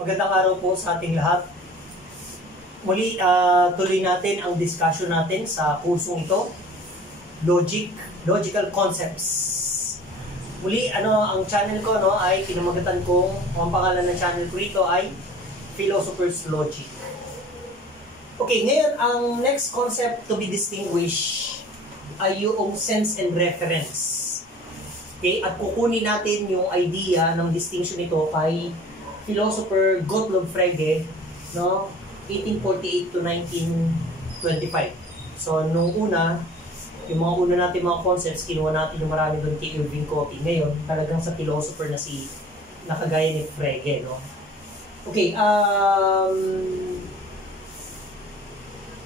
Magandang araw po sa ating lahat. Muli, tuloy natin ang discussion natin sa kursong ito, Logical Concepts. Muli, ang channel ko ay pinamagatan kong, ang pangalan ng channel ko rito ay Philosopher's Logic. Okay, ngayon, ang next concept to be distinguished ay yung sense and reference. Okay, at kukunin natin yung idea ng distinction nito kay philosopher Gottlob Frege, no, 1848 to 1925. So, nung una, yung mga una natin mga concepts, kinuha natin yung marami doon kay Irving Copy. Ngayon, talagang sa philosopher na si nakagaya ni Frege, no. Okay,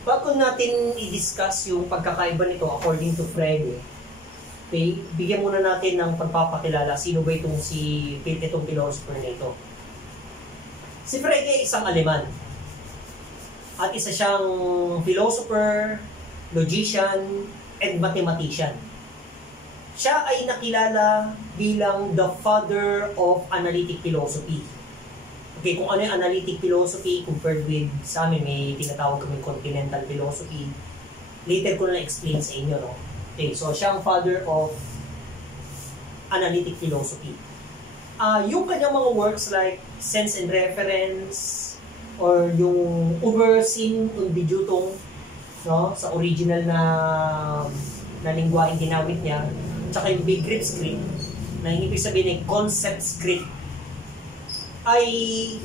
bago natin i-discuss yung pagkakaiba nito according to Frege, okay, bigyan muna natin ng pagpapakilala. Sino ba itong itong philosopher nito? Si Frege ay isang Aleman. At isa siyang philosopher, logician, and mathematician. Siya ay nakilala bilang the father of analytic philosophy. Okay, kung ano yung analytic philosophy compared with sa amin, may tinatawag kami continental philosophy. Later ko na explain sa inyo, no? Okay, so siya ang father of analytic philosophy. Yung kanyang mga works like Sense and Reference or yung Ubersinn und Bedeutung, no, sa original na lingwaheng ginamit niya, tsaka yung Begriff script na ibig sabihin ay concept script, ay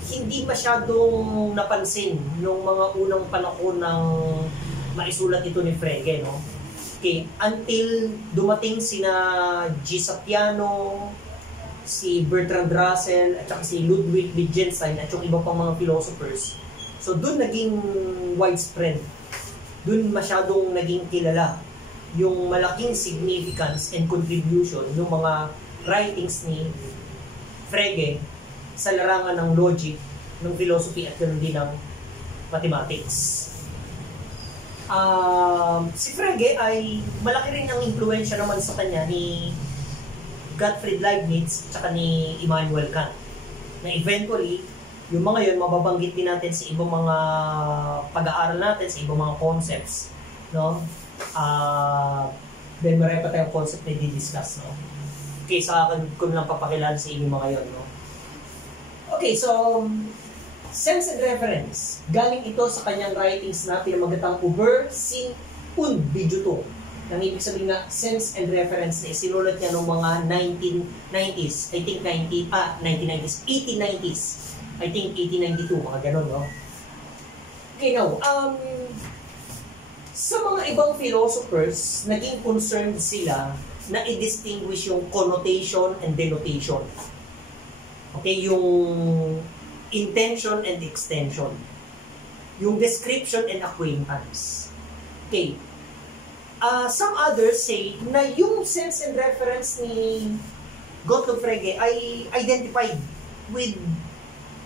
hindi masyadong napansin yung mga unang panahon ng maisulat ito ni Frege, no? Okay, until dumating sina G. Sapiano, si Bertrand Russell, at saka si Ludwig Wittgenstein, at yung iba pang mga philosophers. So, doon naging widespread. Doon masyadong naging kilala yung malaking significance and contribution ng mga writings ni Frege sa larangan ng logic, ng philosophy, at ganoon din ng mathematics. Si Frege ay malaki rin ang impluensya naman sa kanya ni Gottfried Leibniz at ni Immanuel Kant, na eventually yung mga yun mababanggit din natin sa ibang mga pag-aaral natin, sa ibang mga concepts, no? Then marami pa tayong concept na i-discuss, no? Okay, sa akin ko lang papakilala sa inyo mga yun, no? Okay, so sense and reference, galing ito sa kanyang writings na pinamagatang Ubersinn und Bedeutung. Nang ibig sabihin na sense and reference na isinulat niya noong mga 1990s, I think 1990s, 1890s, I think 1892, mga ganun, no? Okay, now, sa mga ibang philosophers, naging concerned sila na i-distinguish yung connotation and denotation. Okay, yung intention and extension. Yung description and acquaintance. Okay, some others say na yung sense and reference ni Gottlob Frege ay identified with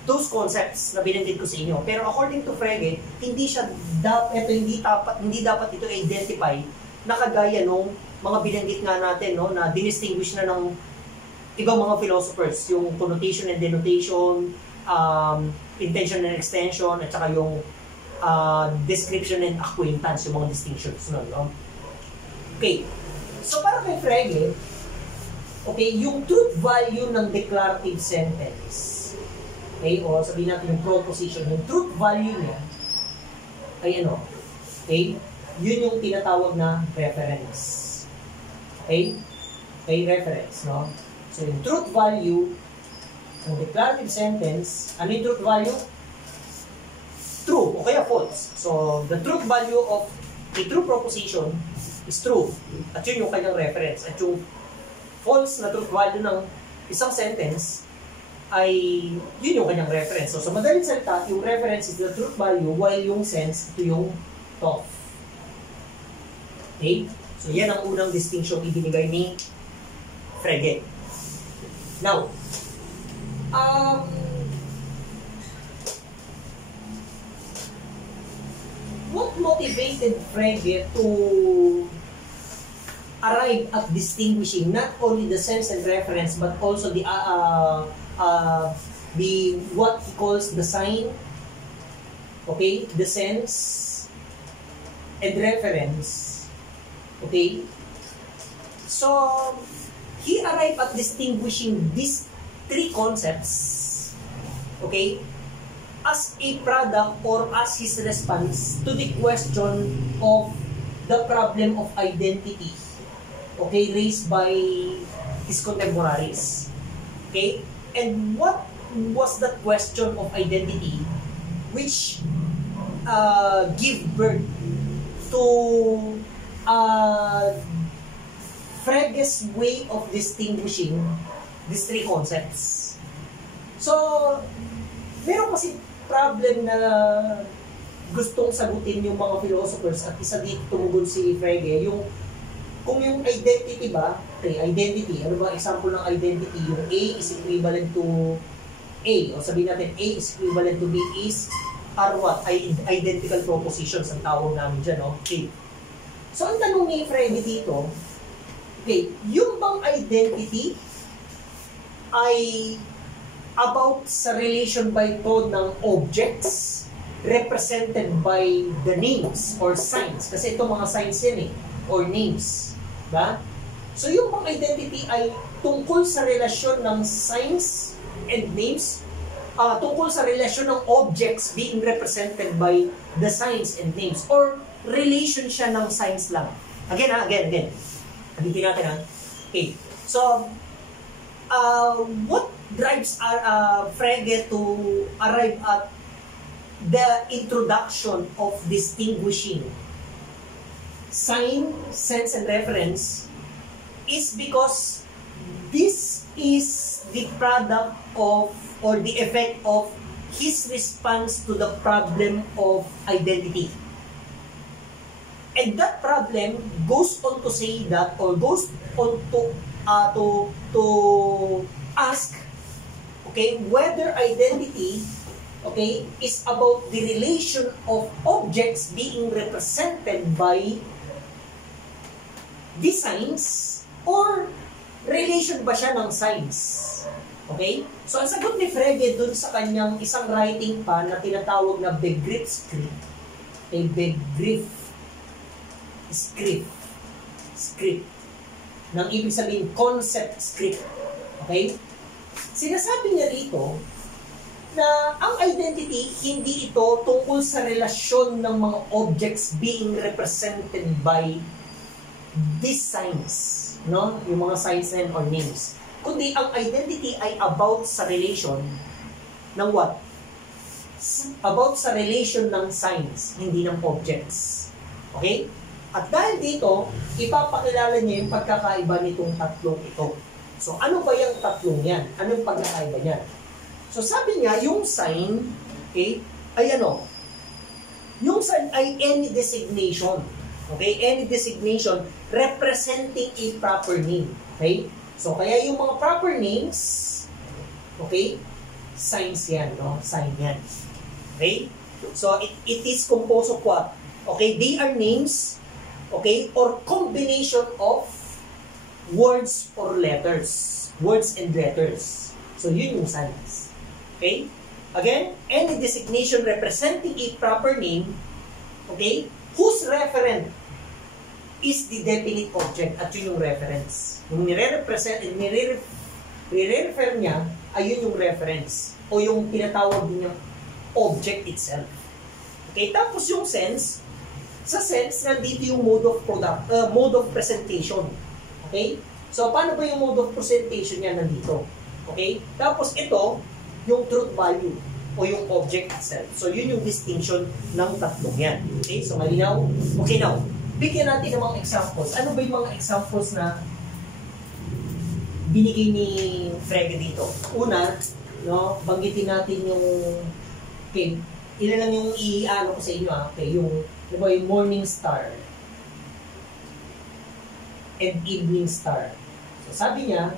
those concepts na binanggit ko sa inyo. Pero according to Frege, hindi dapat ito identify na kagaya nung mga binanggit nga natin, no, na dinistinguish na ng ibang mga philosophers, yung connotation and denotation, intention and extension, at saka yung description and acquaintance, yung mga distinctions, no? Okay, so para kay Frege, okay, yung truth value ng declarative sentence, okay, o sabihin natin yung proposition, yung truth value niya ay okay, yun yung tinatawag na reference. Okay, reference, no? So yung truth value ng declarative sentence, ano yung truth value? True o kaya false. So the truth value of a true proposition is true. At yun yung kanyang reference. At yung false na truth value ng isang sentence ay yun yung kanyang reference. So sa madaling salita, yung reference is the truth value while yung sense ito yung thought. Okay? So yan ang unang distinction ibinigay ni Frege. Now, what motivated Frege to arrive at distinguishing not only the sense and reference but also the what he calls the sign, okay, the sense, and reference. Okay? So, he arrived at distinguishing these three concepts, okay, as a product or as his response to the question of the problem of identity, okay, raised by his contemporaries. Okay? And what was that question of identity which give birth to Frege's way of distinguishing these three concepts? So, meron kasi problem na gustong sagutin yung mga philosophers at isa dito tumugon si Frege, yung kung yung identity ba, okay, identity, ano ba example ng identity? Yung A is equivalent to A, o sabihin natin A is equivalent to B is are what? Ay identical propositions ang tawag namin dyan, no? Okay. So, ang tanong ni Frege dito, okay, yung bang identity ay about sa relation ba ito ng objects represented by the names or signs? Kasi ito mga signs yan eh, or names. Ba? So yung mga identity ay tungkol sa relasyon ng signs and names, tungkol sa relasyon ng objects being represented by the signs and names, or relation siya ng signs lang. Again. Ulitin natin ha. Okay. So, what drives Frege to arrive at the introduction of distinguishing sign, sense, and reference is because this is the product of or the effect of his response to the problem of identity. And that problem goes on to say that, or goes on to ask, okay, whether identity, okay, is about the relation of objects being represented by the signs, or relation ba siya ng signs? Okay? So, ang sagot ni Frege dun sa kanyang isang writing pa na tinatawag na Begriff script. A Begriff script. Nang ibig sabihin, concept script. Okay? Sinasabi niya rito na ang identity, hindi ito tungkol sa relasyon ng mga objects being represented by these signs, no? Yung mga signs na or names. Kundi ang identity ay about sa relation ng what? About sa relation ng signs, hindi ng objects. Okay? At dahil dito, ipapakilala niya yung pagkakaiba nitong tatlong ito. So, ano ba yung tatlong yan? Anong pagkakaiba niya? So, sabi niya, yung sign, okay, ay ano? Yung sign ay any designation. Okay? Any designation representing a proper name. Okay? So, kaya yung mga proper names, okay, signs yan, no? Sign yan. Okay? So, it is composed of what? Okay? They are names, okay, or combination of words or letters. Words and letters. So, yun yung signs. Okay? Again, any designation representing a proper name, okay, whose referent is the definite object, at yun yung reference. Yung nire-refer niya, ay yun yung reference, o yung tinatawag din yung object itself. Okay? Tapos yung sense, sa sense, nandito yung mode of presentation. Okay? So, paano ba yung mode of presentation niya nandito? Okay? Tapos ito, yung truth value, o yung object itself. So, yun yung distinction ng tatlong yan. Okay? So, malinaw? Okay, now, bigyan natin ng mga examples. Ano ba yung mga examples na binigay ni Frege dito? Una, no, banggitin natin yung, okay, ilan lang yung i-ano ko sa inyo, okay, yung, diba, yung morning star and evening star. So, sabi niya,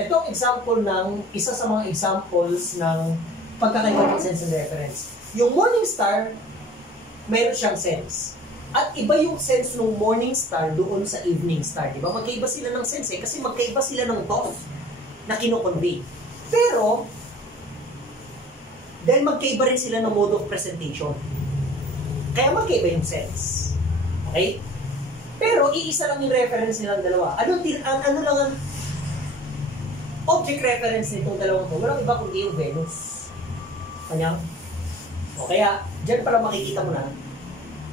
itong example ng, isa sa mga examples ng pagkakaiba ng sense and reference. Yung morning star, mayroon siyang sense. At iba yung sense ng morning star doon sa evening star. Diba? Magkaiba sila ng sense kasi magkaiba sila ng thought na kino-convey. Pero, Then magkaiba rin sila ng mode of presentation. Kaya magkaiba yung sense. Okay? Pero iisa lang yung reference nilang dalawa. Ano lang ang object reference nitong dalawang to? Walang iba kundi yung Venus. Kanya? O kaya, dyan para makikita mo na,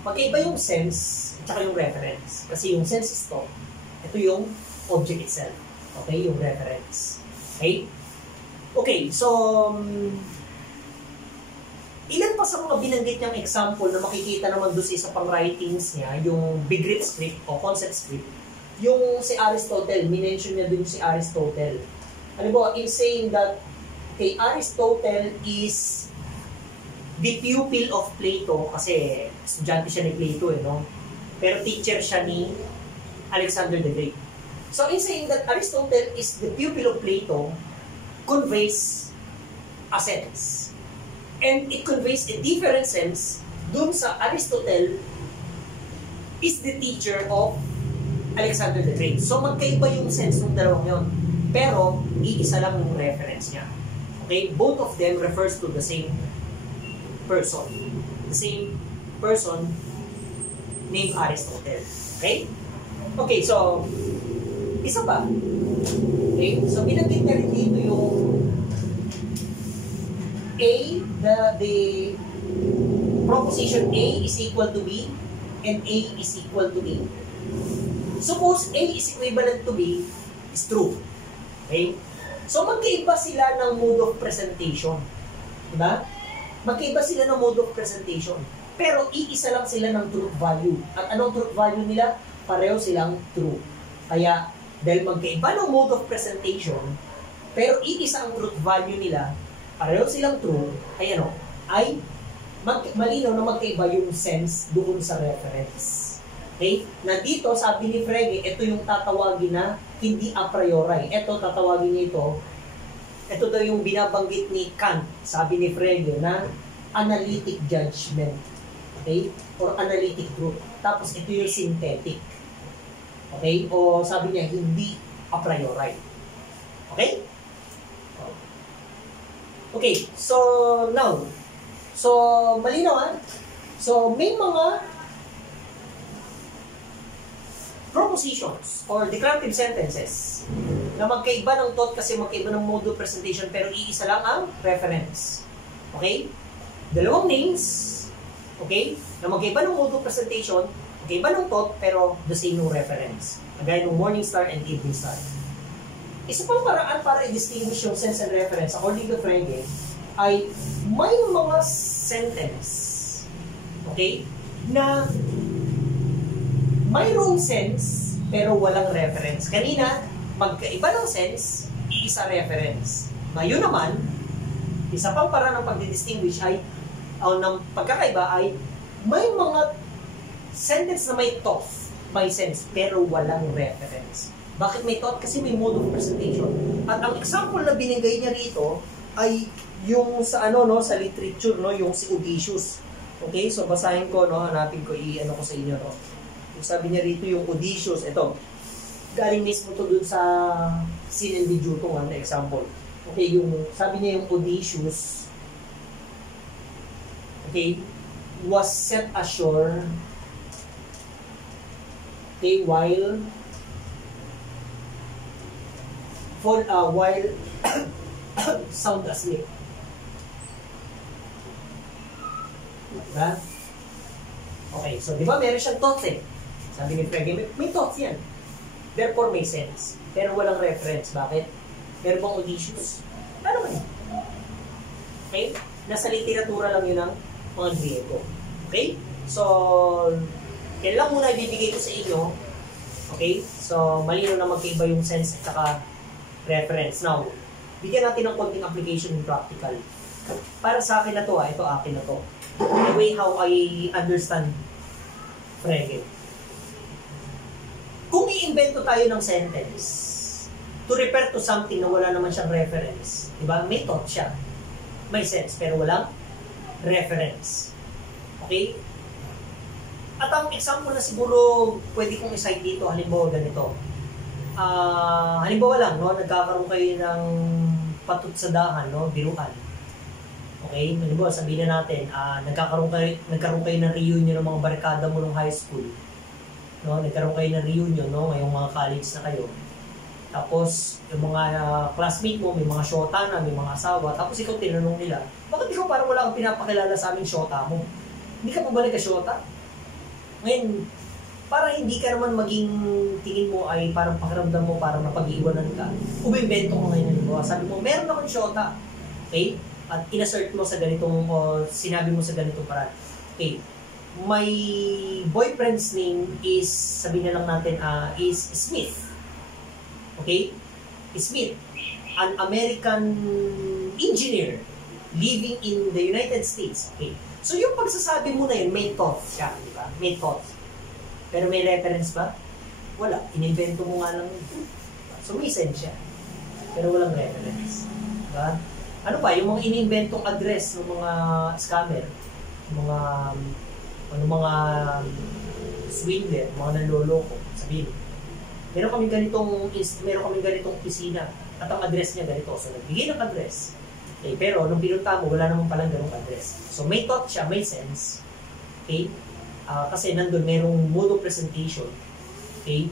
magkaiba yung sense at saka yung reference. Kasi yung sense is to. Ito yung object itself. Okay? Yung reference. Okay? Okay, so ilan pa sa mga binanggit niyang example na makikita naman doon sa isa pang writings niya, yung Big Greek script o concept script, yung si Aristotle, minention niya doon si Aristotle. Ano ba, in saying that kay Aristotle is the pupil of Plato, kasi estudyante siya ni Plato, no? Pero teacher siya ni Alexander the Great. So in saying that Aristotle is the pupil of Plato, conveys a sense. And it conveys a different sense dun sa Aristotle is the teacher of Alexander the Great. So magkaiba yung sense ng dalawang yun. Pero iisa lang yung reference niya. Okay? Both of them refers to the same person. The same person named Aristotle. Okay? Okay, so isa pa. Okay? So binanggit na rin dito yung A, the proposition A is equal to B and A is equal to A. Suppose A is equivalent to B is true. Okay? So magkaiba sila ng mode of presentation. Diba? Magkaiba sila ng mode of presentation. Pero iisa lang sila ng truth value. At anong truth value nila? Pareho silang true. Kaya, dahil magkaiba ng mode of presentation, pero iisa ang truth value nila, pareho silang true, ay ano, ay malinaw na magkaiba yung sense doon sa reference. Okay? Na dito, sabi ni Frege, ito yung tatawagin na hindi a priori. Ito, tatawagin nito, ito daw yung binabanggit ni Kant, sabi ni Frege, na analytic judgment. Okay? Or analytic truth. Tapos, ito yung synthetic. Okay? O sabi niya, hindi a priori. Okay? Okay, so now, so malinaw ha? So may mga propositions or declarative sentences na magkaiba ng thought kasi magkaiba ng mode of presentation pero iisa lang ang reference. Okay? Dalawang names, okay? Na magkaiba ng mode of presentation, magkaiba ng thought pero the same yung reference. Kagaya ng morning star and evening star. Isa pang paraan para i-distinguish yung sense and reference according to Frege ay may mga sentence, okay, na mayroong sense pero walang reference. Kanina, magkaiba ng sense, isa reference. Ngayon naman, isa pang paraan ng pag-distinguish ay ng pagkakaiba ay may mga sentence na may thought, may sense, pero walang reference. Bakit may thought? Kasi may mode of presentation. At ang example na binigay niya rito ay yung sa ano no, sa literature no, yung si Odysseus. Okay? So basahin ko no, hanapin ko i-ano ko sa inyo no. Yung sabi niya rito yung Odysseus, ito. Galing mismo to dun sa Sin and Bijuto na example. Okay, yung sabi niya yung Odysseus, okay, was set ashore, okay, while sound asleep. Diba? Okay, so di ba meron siyang thoughts eh. Sabi ni Frege, may thoughts yan. Therefore may sense. Pero walang reference. Bakit? Meron bang Odysseus? Ano man? Okay? Nasa literatura lang yun ng mga Griego. Okay? So, yan lang muna ibibigay ko sa inyo. Okay? So, malino na magkaiba yung sense at saka reference. Now, bigyan natin ng konting application in practical. Para sa akin na to, ito akin na to. The way how I understand Frege. Kung i-invento tayo ng sentence to refer to something na wala naman siyang reference, diba? May thought siya. May sense, pero walang reference. Okay? At ang example na siguro pwede kong isay dito, halimbawa ganito. Halimbawa lang, no, nagkakaroon kayo ng patutsadahan, no, biruan. Okay? Halimbawa, sabihin na natin, nagkaroon kayo ng reunion ng mga barkada mo nung high school. No? Nagkaroon kayo ng reunion, no? Ngayong mga college na kayo. Tapos, yung mga classmate mo, may mga shota na, may mga asawa. Tapos ikaw tinanong nila, bakit ikaw parang wala kang pinapakilala sa aming shota mo? Hindi ka pa balik ka shota? Ngayon, para hindi ka naman maging tingin mo ay parang pakiramdam mo parang napag-iwanan ka, umimbento ko ngayon halimbawa. Sabi mo, meron akong shota. Okay? At inassert mo sa ganitong, o sinabi mo sa ganitong paraan. Okay. My boyfriend's name is, sabihin na lang natin, is Smith. Okay? Smith, an American engineer living in the United States. Okay? So yung pagsasabi mo na yun, may thought siya, di ba? May thought. Pero may reference ba? Wala. Inimbento mo nga lang yun. So may sense siya. Pero walang reference. Diba? Ano pa? Yung mga inimbentong address ng mga scammer, mga swindler, mga nanloloko, sabihin. Meron kaming ganitong opisina at ang address niya ganito. So nagbigay ng address. Okay, pero nung pinunta mo, wala naman palang ganong address. So may thought siya, may sense. Okay? Kasi nandun merong mode of presentation, okay,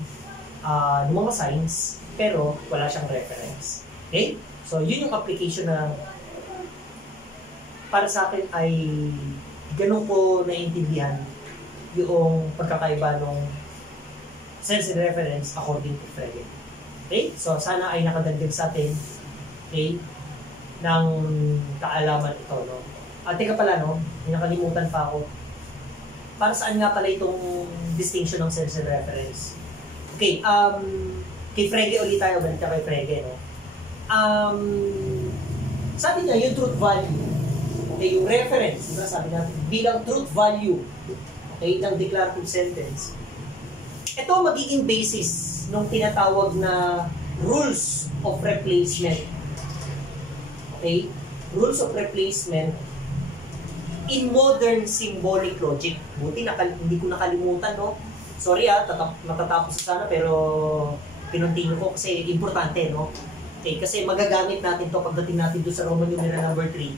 ng mga signs, pero wala siyang reference. Okay? So, yun yung application na para sa akin ay ganun ko naiintindihan yung pagkakaiba ng sense and reference according to Frege. Okay? So, sana ay nakadagdag sa atin, okay, ng kaalaman ito, no? Teka pala, no? Nakalimutan pa ako. Para saan nga pala itong distinction ng sense and reference? Okay, kay Frege ulit tayo, balik tayo kay Frege, no? Sabi niya, yung truth value, okay, yung reference, diba, sabi natin, bilang truth value, okay, ng declarative sentence, ito magiging basis ng tinatawag na rules of replacement. Okay? Rules of replacement in modern symbolic logic. Buti hindi ko nakalimutan, no? Sorry matatapos sana pero pinuntin ko kasi importante, no? Okay, kasi magagamit natin to pagdating natin doon sa Roman numeral number 3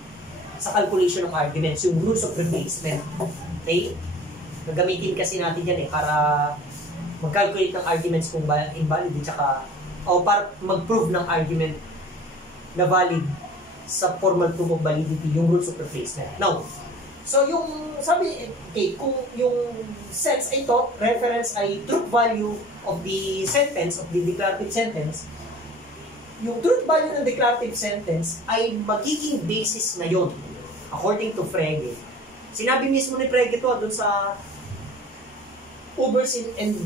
sa calculation ng arguments, yung rules of replacement. Okay? Gagamitin kasi natin yan para mag-calculate ng arguments kung invalid o para mag-prove ng argument na valid sa formal proof of validity, yung rules of replacement. Now, so yung sabi, okay, kung yung sense ay ito, reference ay truth value of the sentence, of the declarative sentence, yung truth value ng declarative sentence ay magiging basis na yun, according to Frege. Sinabi mismo ni Frege ito dun sa Ubersin and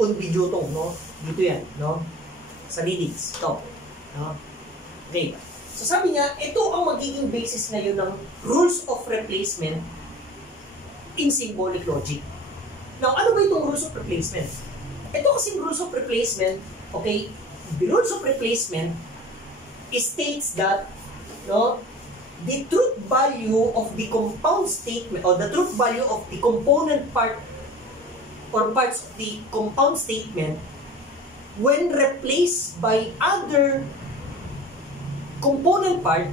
Unbidutong, no? Dito yan, no? Sa readings, ito. No? Okay. So sabi niya, ito ang magiging basis ngayon ng rules of replacement in symbolic logic. Now, ano ba itong rules of replacement? Ito kasing rules of replacement, okay, the rules of replacement states that, no, the truth value of the compound statement, or the truth value of the component part or parts of the compound statement when replaced by other component part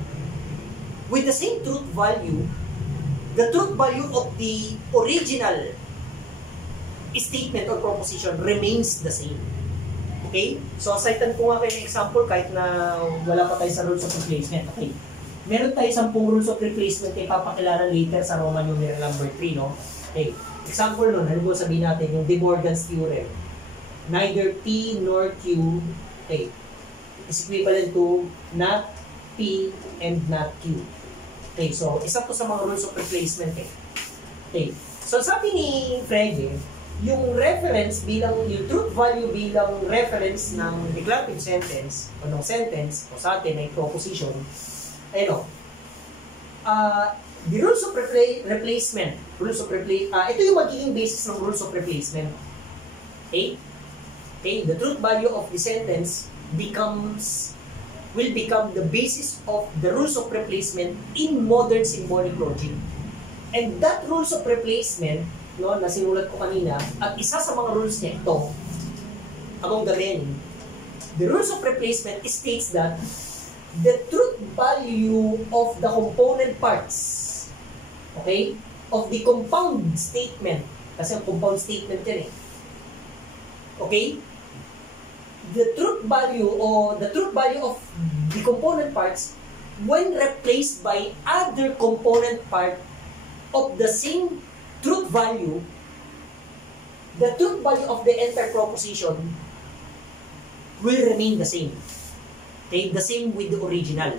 with the same truth value, the truth value of the original statement or proposition remains the same. Okay? So, citan ko nga kayo ng example kahit na wala pa tayo sa rules of replacement. Okay? Meron tayo 10 rules of replacement na ipapakilala later sa Roman numeral number 3, no? Okay. Example nun, halimbawa sabihin natin yung De Morgan's theorem. Neither P nor Q, okay, is equivalent to not P and not Q. Okay, so isa to sa mga rules of replacement. Okay, so sabi ni Frege, yung reference bilang, yung truth value bilang reference ng declarative sentence o ng sentence o sa atin ay proposition, ayun o, the rules of replacement, ito yung magiging basis ng rules of replacement. Okay? Okay, the truth value of the sentence will become the basis of the rules of replacement in modern symbolic logic. And that rules of replacement, no, na sinulat ko kanina, at isa sa mga rules niya ito, among the many, the rules of replacement states that the truth value of the component parts, okay, of the compound statement, kasi compound statement yan eh, okay, the truth value or the truth value of the component parts when replaced by other component part of the same truth value, the truth value of the entire proposition will remain the same. Okay? The same with the original.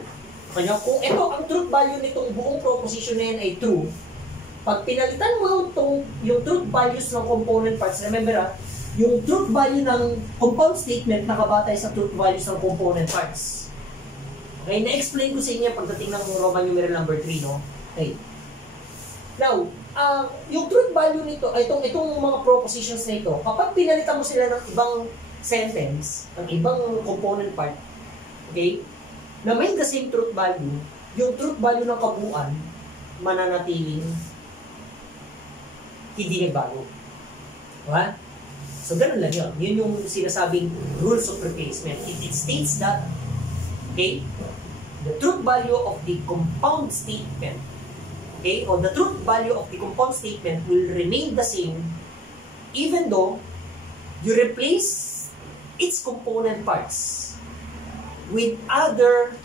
Kanya, kung ito ang truth value nitong buong proposition na yan ay true, pag pinalitan mo yung truth values ng component parts, remember yung truth value ng compound statement nakabatay sa truth values ng component parts. Okay, na-explain ko sa inyo pagdating ng Roman numeral number 3, no? Okay. Now, yung truth value nito, itong mga propositions na ito, kapag pinalitan mo sila ng ibang sentence, ng ibang component part, okay, na may the same truth value, yung truth value ng kabuuan, mananatiling hindi nagbago. Diba? So, ganun lang yun. Yun yung sinasabing rules of replacement. It states that, okay, the truth value of the compound statement, okay, or the truth value of the compound statement will remain the same even though you replace its component parts with other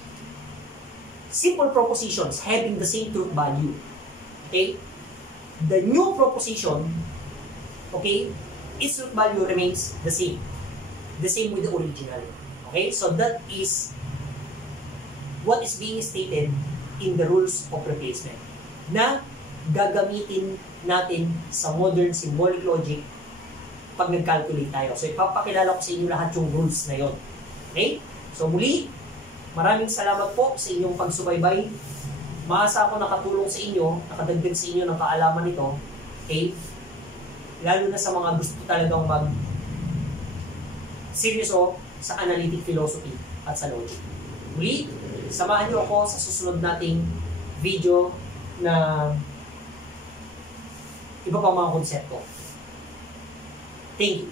simple propositions having the same truth value. Okay? The new proposition, okay, its truth value remains the same. The same with the original. Okay? So that is what is being stated in the rules of replacement na gagamitin natin sa modern symbolic logic pag nag-calculate tayo. So ipapakilala ko sa inyo lahat yung rules na yon. Okay? So muli, maraming salamat po sa inyong pagsubaybay. Maasa ako nakatulong sa inyo, nakadagdag sa inyo ng kaalaman nito. Okay? Lalo na sa mga gusto talagang seryoso sa analytic philosophy at sa logic. Muli, samahan niyo ako sa susunod nating video na iba pang mga konsepto. Thank you.